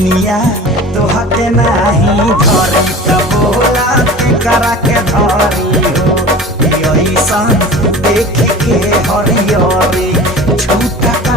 दुनिया तोहा के नाही धरी त बोला के करा के धरी हो ऐसा देख के हरियरी छूटा का